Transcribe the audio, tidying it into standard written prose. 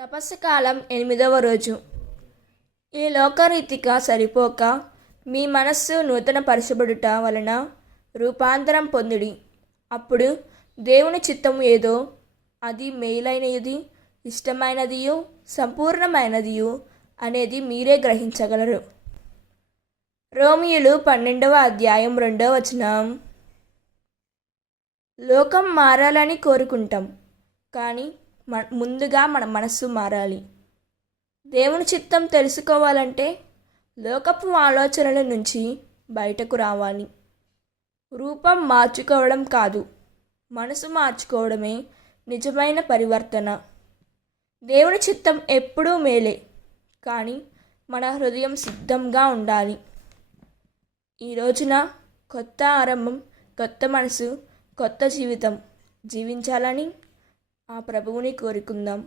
తపస్సు కాలం 8వ రోజు. ఈ లోకరీతిగా సరిపోక మీ మనస్సు నూతన పరచబడుట వలన రూపాంతరం పొందిడి. అప్పుడు దేవుని చిత్తము ఏదో అది మేలైనది, ఇష్టమైనదియు, సంపూర్ణమైనదియు అనేది మీరే గ్రహించగలరు. రోమియోలు 12వ అధ్యాయం 2వ వచనం. లోకం మారాలని కోరుకుంటాం, కానీ ముందుగా మన మనస్సు మారాలి. దేవుని చిత్తం తెలుసుకోవాలంటే లోకపు ఆలోచనల నుంచి బయటకు రావాలి. రూపం మార్చుకోవడం కాదు, మనసు మార్చుకోవడమే నిజమైన పరివర్తన. దేవుని చిత్తం ఎప్పుడూ మేలే, కానీ మన హృదయం సిద్ధంగా ఉండాలి. ఈ రోజున కొత్త ఆరంభం, కొత్త మనసు, కొత్త జీవితం జీవించాలని ఆ ప్రభువుని కోరుకుందాం.